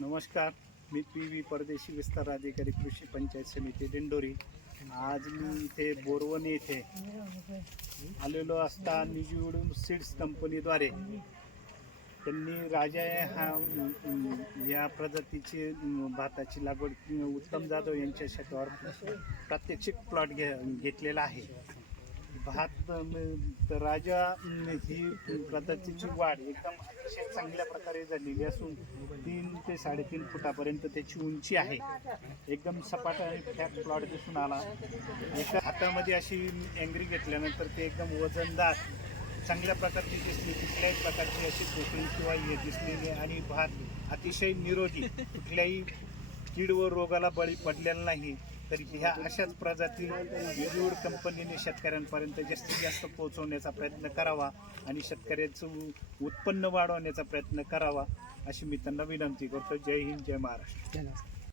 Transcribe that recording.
नमस्कार, मी पी.व्ही. परदेशी विस्तार अधिकारी कृषी पंचायत समिती दिंडोरी. आज मी इथे बोरवणे येथे आलेलो असता निजूड सीड्स कंपनीद्वारे त्यांनी राजा या प्रजातीची भाताची लागवड उत्तम जाधव यांच्या शेतावर प्रात्यक्षिक प्लॉट घेतलेला आहे. भात राजा ही प्रजातीची वाढ एकदम अतिशय चांगल्या प्रकारे झालेली असून 3 ते 3.5 फुटापर्यंत त्याची उंची आहे. एकदम सपाट आणि फ्लॅट प्लॉट दिसून आला. एका हातामध्ये अशी अँग्री घेतल्यानंतर ते एकदम वजनदार चांगल्या प्रकारची दिसली. कुठल्याही प्रकारची अशी पोकळी किंवा हे दिसलेली आणि भात अतिशय निरोगी, कुठल्याही कीड व रोगाला बळी पडलेला नाही. तर ह्या अशाच प्रजाती निजूड कंपनीने शेतकऱ्यांपर्यंत जास्तीत जास्त पोहोचवण्याचा प्रयत्न करावा आणि शेतकऱ्याचं उत्पन्न वाढवण्याचा प्रयत्न करावा अशी मी त्यांना विनंती करतो. जय हिंद, जय महाराष्ट्र.